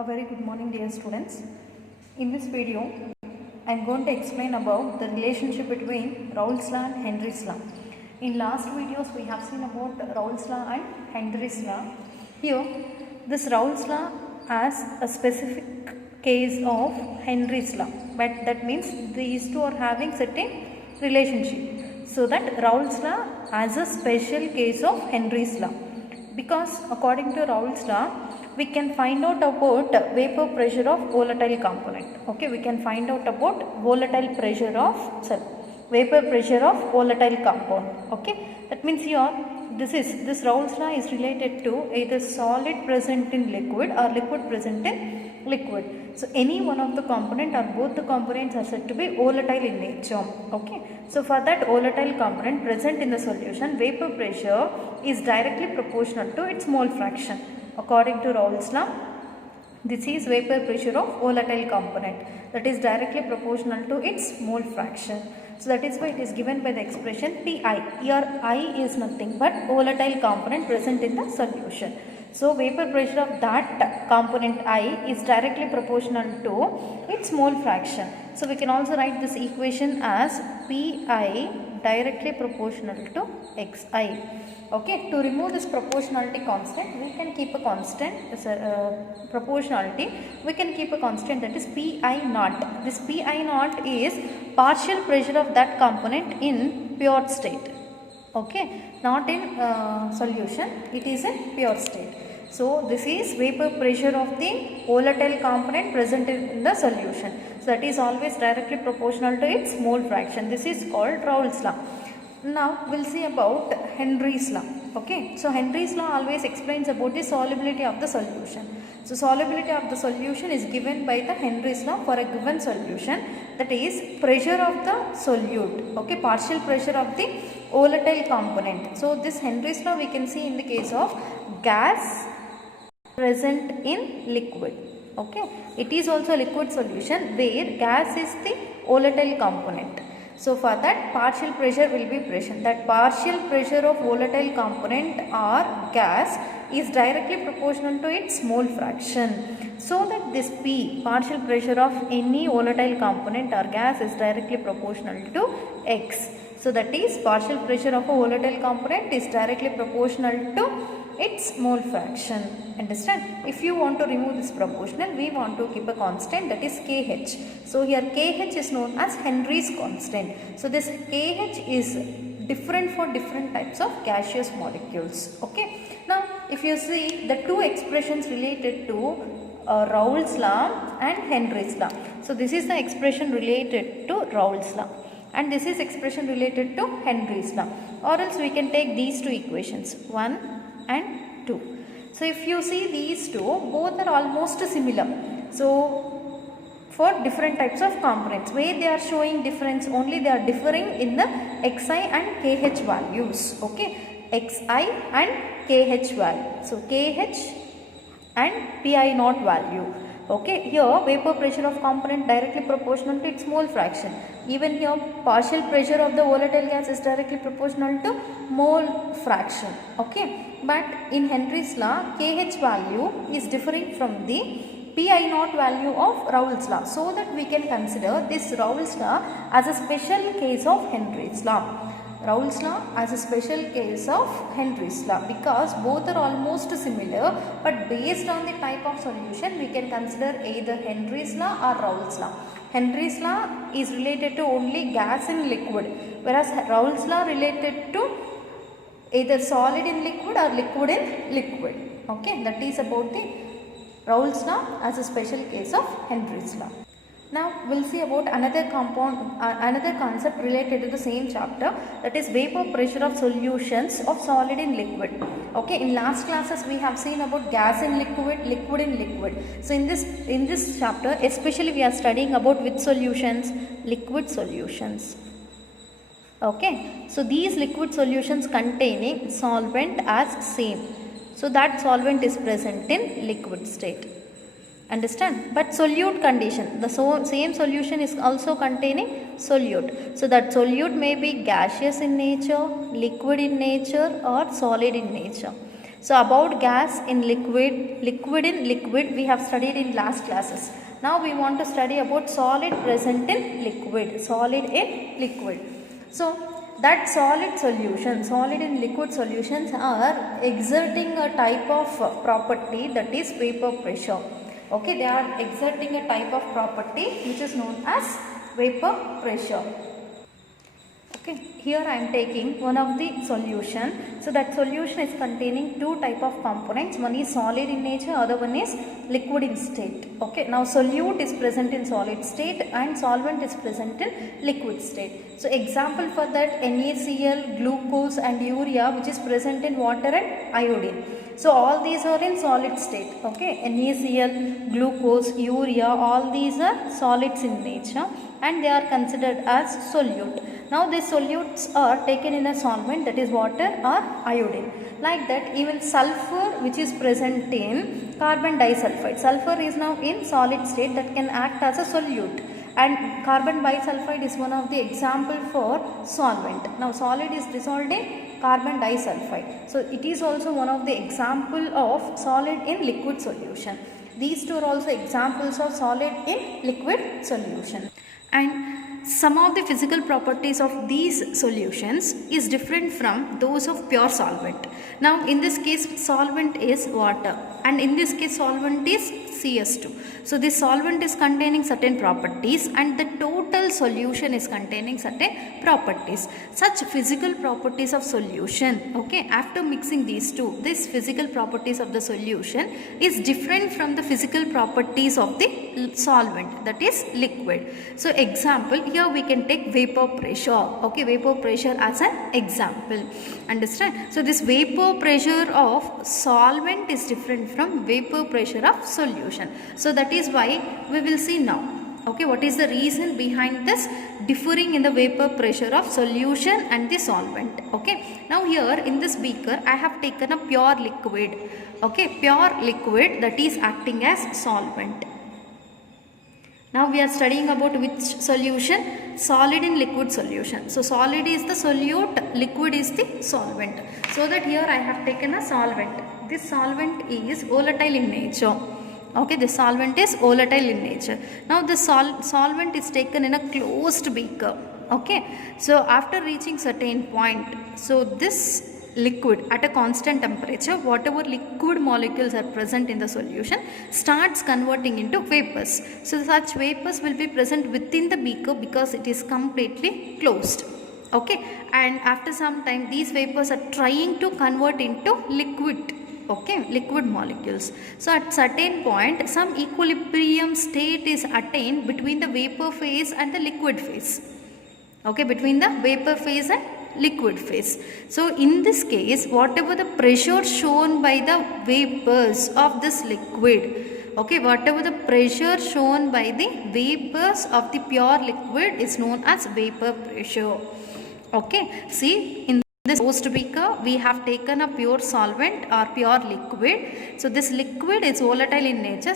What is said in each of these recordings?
A very good morning, dear students. In this video, I am going to explain about the relationship between Raoult's law and Henry's law. In last videos, we have seen about Raoult's law and Henry's law. Here, this Raoult's law has a specific case of Henry's law, but that means these two are having certain relationship. So that Raoult's law has a special case of Henry's law, because according to Raoult's law, we can find out about vapor pressure of volatile component. Okay, we can find out about vapor pressure of volatile compound. Okay, that means here this Raoult's law is related to either solid present in liquid or liquid present in liquid. So any one of the component or both the components are said to be volatile in nature. Okay, so for that volatile component present in the solution, vapor pressure is directly proportional to its mole fraction. According to Raoult's law, this is vapor pressure of volatile component, that is directly proportional to its mole fraction. So that is why it is given by the expression Pi. Here I is nothing but volatile component present in the solution. So vapor pressure of that component I is directly proportional to its mole fraction. So we can also write this equation as Pi directly proportional to Xi. Okay, to remove this proportionality constant, we can keep a constant, proportionality, we can keep a constant, that is Pi naught. This Pi naught is partial pressure of that component in pure state. Okay, not in solution, it is in pure state. So this is vapor pressure of the volatile component present in the solution. So that is always directly proportional to its mole fraction. This is called Raoult's law. Now we will see about Henry's law. Okay, so Henry's law always explains about the solubility of the solution. So solubility of the solution is given by the Henry's law for a given solution, that is pressure of the solute. Okay, partial pressure of the volatile component. So this Henry's law we can see in the case of gas present in liquid. Okay, it is also a liquid solution where gas is the volatile component. So for that, partial pressure will be present. That partial pressure of volatile component or gas is directly proportional to its mole fraction. So that this P, partial pressure of any volatile component or gas, is directly proportional to X. So that is partial pressure of a volatile component is directly proportional to its mole fraction. Understand? If you want to remove this proportional, we want to keep a constant, that is Kh. So here Kh is known as Henry's constant. So this Kh is different for different types of gaseous molecules. Okay. Now if you see the two expressions related to Raoult's law and Henry's law. So this is the expression related to Raoult's law, and this is expression related to Henry's law. Or else we can take these two equations, 1 and 2. So if you see these two, both are almost similar. So for different types of components, where they are showing difference, only they are differing in the Xi and Kh values. Okay, Xi and Kh value. So Kh and Pi naught value. Okay, here vapor pressure of component directly proportional to its mole fraction. Even here partial pressure of the volatile gas is directly proportional to mole fraction. Okay, but in Henry's law, Kh value is differing from the Pi naught value of Raoult's law. So that we can consider this Raoult's law as a special case of Henry's law. Raoult's law as a special case of Henry's law, because both are almost similar, but based on the type of solution we can consider either Henry's law or Raoult's law. Henry's law is related to only gas in liquid, whereas Raoult's law related to either solid in liquid or liquid in liquid. Okay, that is about the Raoult's law as a special case of Henry's law. Now we will see about another concept related to the same chapter, that is vapor pressure of solutions of solid in liquid. Okay, in last classes we have seen about gas in liquid, liquid in liquid. So in this chapter especially we are studying about which solutions? Liquid solutions. Okay, so these liquid solutions containing solvent as same. So that solvent is present in liquid state. Understand? But solute condition, the same solution is also containing solute. So that solute may be gaseous in nature, liquid in nature, or solid in nature. So about gas in liquid, liquid in liquid we have studied in last classes. Now we want to study about solid present in liquid, solid in liquid. So that solid solution, solid in liquid solutions are exerting a type of property that is vapor pressure. Okay, they are exerting a type of property which is known as vapor pressure. Okay, here I am taking one of the solution. So that solution is containing two type of components. One is solid in nature, other one is liquid in state. Okay, now solute is present in solid state and solvent is present in liquid state. So example for that, NaCl, glucose and urea, which is present in water and iodine. So all these are in solid state. Okay, NaCl, glucose, urea, all these are solids in nature and they are considered as solute. Now these solutes are taken in a solvent, that is water or iodine. Like that, even sulfur, which is present in carbon disulfide. Sulfur is now in solid state, that can act as a solute, and carbon bisulfide is one of the example for solvent. Now solid is dissolved in carbon disulfide. So it is also one of the example of solid in liquid solution. These two are also examples of solid in liquid solution. And some of the physical properties of these solutions is different from those of pure solvent. Now in this case solvent is water and in this case solvent is CS2. So this solvent is containing certain properties and the total solution is containing certain properties. Such physical properties of solution, okay, after mixing these two, this physical properties of the solution is different from the physical properties of the solvent, that is liquid. So example, here we can take vapor pressure. Okay, vapor pressure as an example. Understand? So this vapor pressure of solvent is different from vapor pressure of solution. So that is why we will see now. Okay, what is the reason behind this differing in the vapor pressure of solution and the solvent? Okay, now here in this beaker I have taken a pure liquid. Okay, pure liquid that is acting as solvent. Now we are studying about which solution? Solid in liquid solution. So solid is the solute, liquid is the solvent. So that here I have taken a solvent. This solvent is volatile in nature. Okay, the solvent is volatile in nature. Now the solvent is taken in a closed beaker. Okay, so after reaching certain point, so this liquid at a constant temperature, whatever liquid molecules are present in the solution starts converting into vapors. So such vapors will be present within the beaker because it is completely closed. Okay, and after some time these vapors are trying to convert into liquid. Okay, liquid molecules. So at certain point some equilibrium state is attained between the vapor phase and the liquid phase. Okay, between the vapor phase and liquid phase. So in this case, whatever the pressure shown by the vapors of this liquid, okay, whatever the pressure shown by the vapors of the pure liquid is known as vapor pressure. Okay, see in this closed beaker we have taken a pure solvent or pure liquid. So this liquid is volatile in nature,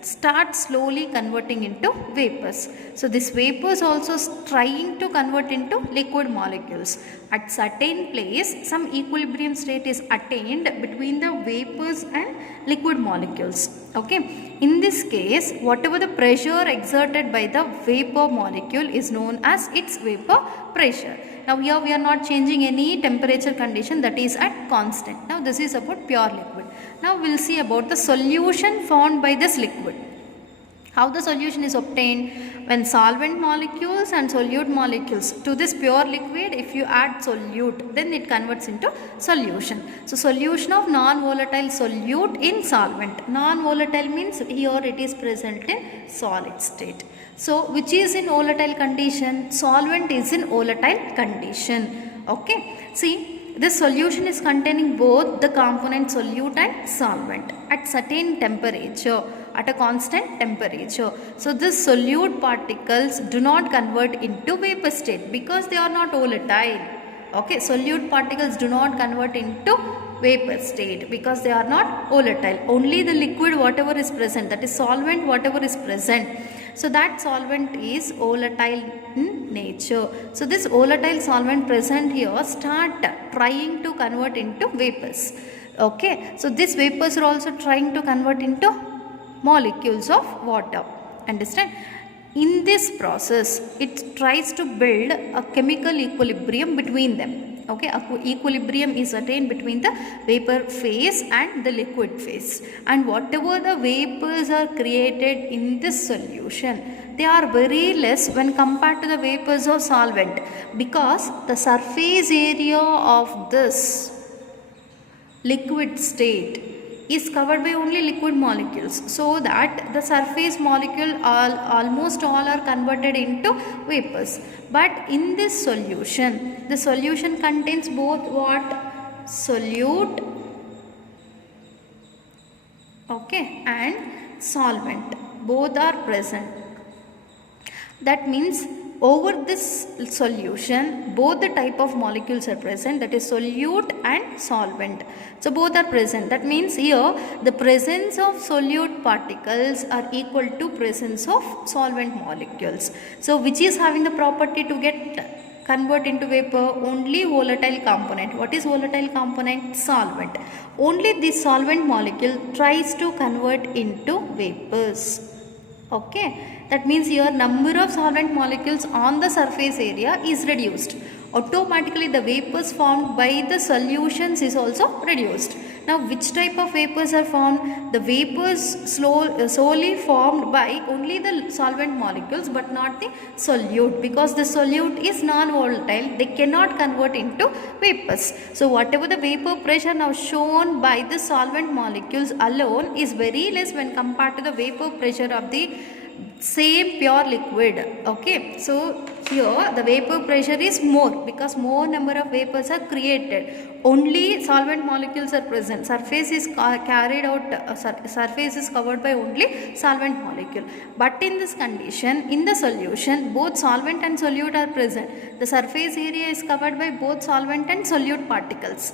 start slowly converting into vapors. So this vapors also trying to convert into liquid molecules. At certain place some equilibrium state is attained between the vapors and liquid molecules. Okay, in this case whatever the pressure exerted by the vapor molecule is known as its vapor pressure. Now here we are not changing any temperature condition, that is at constant. Now this is about pure liquid. Now we will see about the solution formed by this liquid. How the solution is obtained? When solvent molecules and solute molecules to this pure liquid, if you add solute, then it converts into solution. So solution of non-volatile solute in solvent. Non-volatile means here it is present in solid state. So which is in volatile condition? Solvent is in volatile condition. Okay, see this solution is containing both the component solute and solvent at certain temperature, at a constant temperature. So this solute particles do not convert into vapor state because they are not volatile. Okay, solute particles do not convert into vapor state because they are not volatile. Only the liquid whatever is present, that is solvent whatever is present, so that solvent is volatile in nature. So this volatile solvent present here start trying to convert into vapors. Okay, so these vapors are also trying to convert into molecules of water. Understand? In this process, it tries to build a chemical equilibrium between them. Okay, equilibrium is attained between the vapor phase and the liquid phase, and whatever the vapors are created in this solution, they are very less when compared to the vapors of solvent, because the surface area of this liquid state is covered by only liquid molecules, so that the surface molecule almost all are converted into vapors. But in this solution, the solution contains both what? Solute, okay, and solvent. Both are present. That means over this solution, both the type of molecules are present, that is solute and solvent. So both are present. That means here the presence of solute particles are equal to presence of solvent molecules. So which is having the property to get convert into vapor? Only volatile component. What is volatile component? Solvent. Only this solvent molecule tries to convert into vapors. Okay, that means here number of solvent molecules on the surface area is reduced. Automatically the vapors formed by the solutions is also reduced. Now which type of vapors are formed? The vapors solely formed by only the solvent molecules, but not the solute, because the solute is non-volatile, they cannot convert into vapors. So whatever the vapor pressure now shown by the solvent molecules alone is very less when compared to the vapor pressure of the same pure liquid. Okay, so here the vapor pressure is more because more number of vapors are created. Only solvent molecules are present. Surface is carried out, surface is covered by only solvent molecule. But in this condition, in the solution, both solvent and solute are present. The surface area is covered by both solvent and solute particles.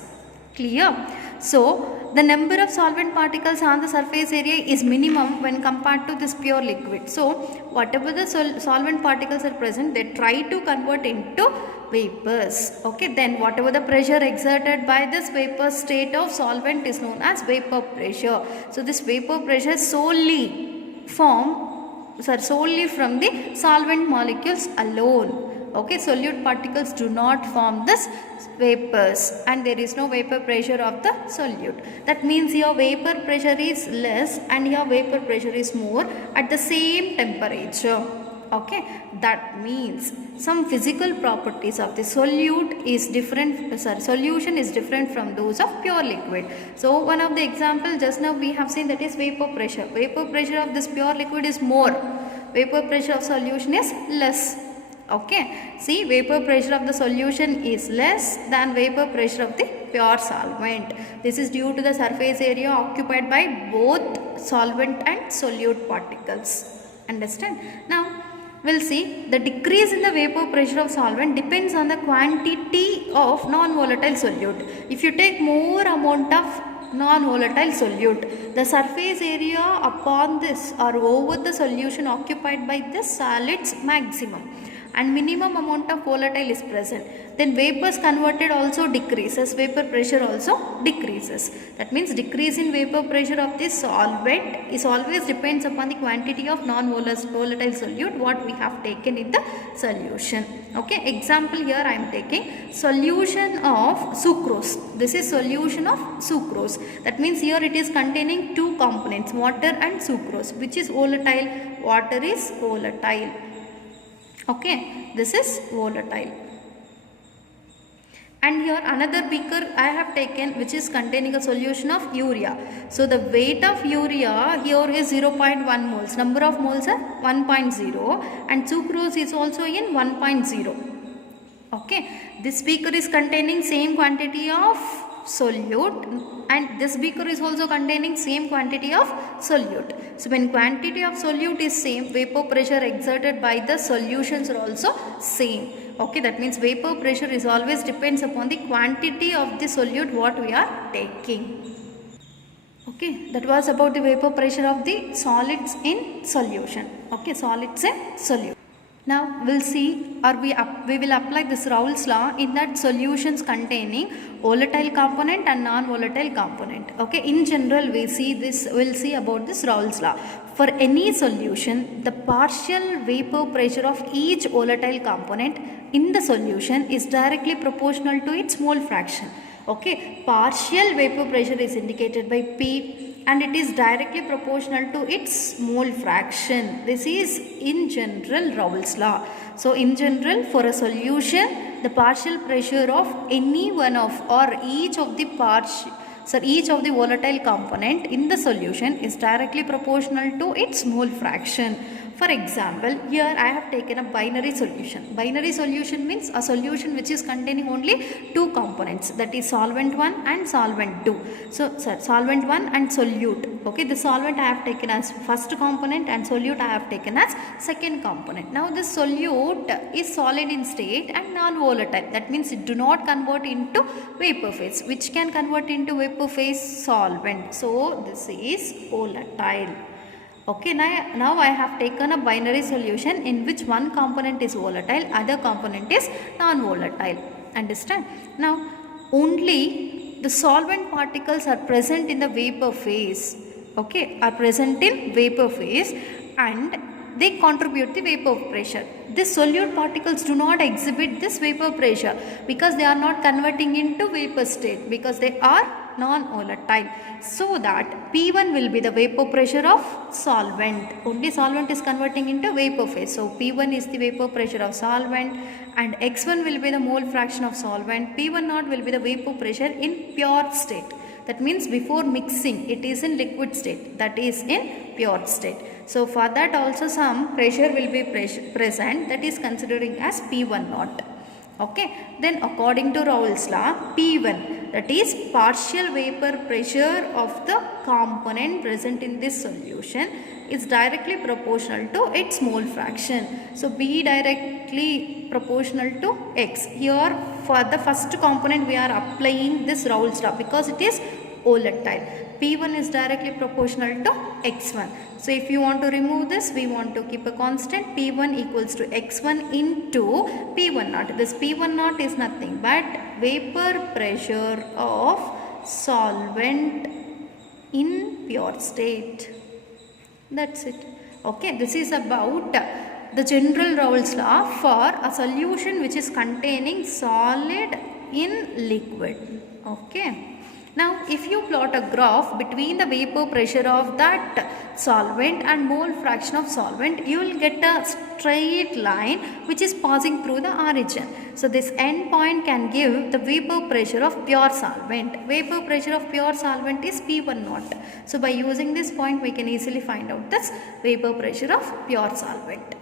Clear? So the number of solvent particles on the surface area is minimum when compared to this pure liquid. So whatever the solvent particles are present, they try to convert into vapors. Okay, then whatever the pressure exerted by this vapor state of solvent is known as vapor pressure. So this vapor pressure solely from the solvent molecules alone. Okay, solute particles do not form this vapors, and there is no vapor pressure of the solute. That means your vapor pressure is less and your vapor pressure is more at the same temperature. Okay, that means some physical properties of the solute is different, solution is different from those of pure liquid. So one of the example just now we have seen, that is vapor pressure. Vapor pressure of this pure liquid is more, vapor pressure of solution is less. Okay, see, vapor pressure of the solution is less than vapor pressure of the pure solvent. This is due to the surface area occupied by both solvent and solute particles. Understand? Now we'll see the decrease in the vapor pressure of solvent depends on the quantity of non-volatile solute. If you take more amount of non-volatile solute, the surface area upon this or over the solution occupied by this solids maximum, and minimum amount of volatile is present, then vapors converted also decreases, vapor pressure also decreases. That means decrease in vapor pressure of this solvent is always depends upon the quantity of non-volatile solute what we have taken in the solution. Okay, example here I am taking solution of sucrose. This is solution of sucrose. That means here it is containing two components, water and sucrose. Which is volatile? Water is volatile. Okay, this is volatile. And here another beaker I have taken which is containing a solution of urea. So the weight of urea here is 0.1 moles. Number of moles are 1.0, and sucrose is also in 1.0. Okay, this beaker is containing same quantity of solute, and this beaker is also containing same quantity of solute. So when quantity of solute is same, vapor pressure exerted by the solutions are also same. Okay, that means vapor pressure is always depends upon the quantity of the solute what we are taking. Okay, that was about the vapor pressure of the solids in solution. Okay, solids in solution. Now we'll see, or we will apply this Raoult's law in that solutions containing volatile component and non-volatile component. Okay, in general we'll see about this Raoult's law. For any solution, the partial vapor pressure of each volatile component in the solution is directly proportional to its mole fraction. Okay, partial vapor pressure is indicated by P and it is directly proportional to its mole fraction. This is in general Raoult's law. So in general, for a solution, the partial pressure of any one of or each of the volatile component in the solution is directly proportional to its mole fraction. For example, here I have taken a binary solution. Binary solution means a solution which is containing only two components, that is solvent 1 and solvent 2. So solvent 1 and solute. Okay, the solvent I have taken as first component and solute I have taken as second component. Now this solute is solid in state and non-volatile. That means it do not convert into vapor phase. Which can convert into vapor phase? Solvent. So this is volatile. Okay, now I have taken a binary solution in which one component is volatile, other component is non-volatile. Understand? Now only the solvent particles are present in the vapor phase. Okay, are present in vapor phase and they contribute the vapor pressure. These solute particles do not exhibit this vapor pressure because they are not converting into vapor state, because they are non-volatile. So that P1 will be the vapor pressure of solvent. Only solvent is converting into vapor phase. So P1 is the vapor pressure of solvent and X1 will be the mole fraction of solvent. P1 naught will be the vapor pressure in pure state. That means before mixing it is in liquid state, that is in pure state. So for that also some pressure will be present, that is considering as P1 naught. Okay, then according to Raoult's law, P1, that is partial vapor pressure of the component present in this solution, is directly proportional to its mole fraction. So B directly proportional to X. Here for the first component we are applying this Raoult's law because it is volatile. P1 is directly proportional to X1. So if you want to remove this, we want to keep a constant. P1 equals to X1 into P1 naught. This P1 naught is nothing but vapor pressure of solvent in pure state. That's it. Okay, this is about the general Raoult's law for a solution which is containing solid in liquid. Okay. Now if you plot a graph between the vapor pressure of that solvent and mole fraction of solvent, you will get a straight line which is passing through the origin. So this end point can give the vapor pressure of pure solvent. Vapor pressure of pure solvent is P1 naught. So by using this point we can easily find out this vapor pressure of pure solvent.